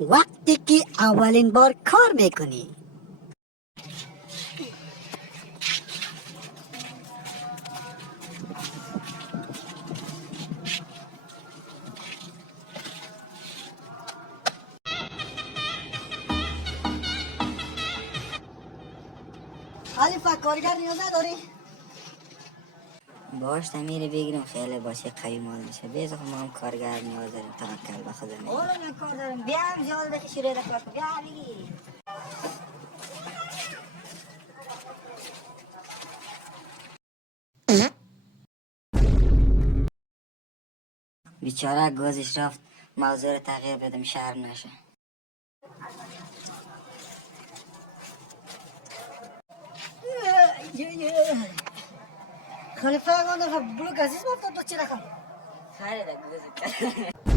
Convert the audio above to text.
وقتی که اولین بار کار میکنی. خلیفه کارگر نیاز نداری؟ باش تمیره بگیریم خیلی باشه قوی مال میشه بیز ما هم کارگر نیاز داریم توکل به خدا میگیم اولا من کار دارم. بیا هم جال بخی شروع کار کن. بیا بگیر. بیچاره گازش رفت موضوع رو تغییر بدم شرم نشه خلیفه اگه بلوک عزیز بافتاد تو چی رقم؟ خیلی گازی کرد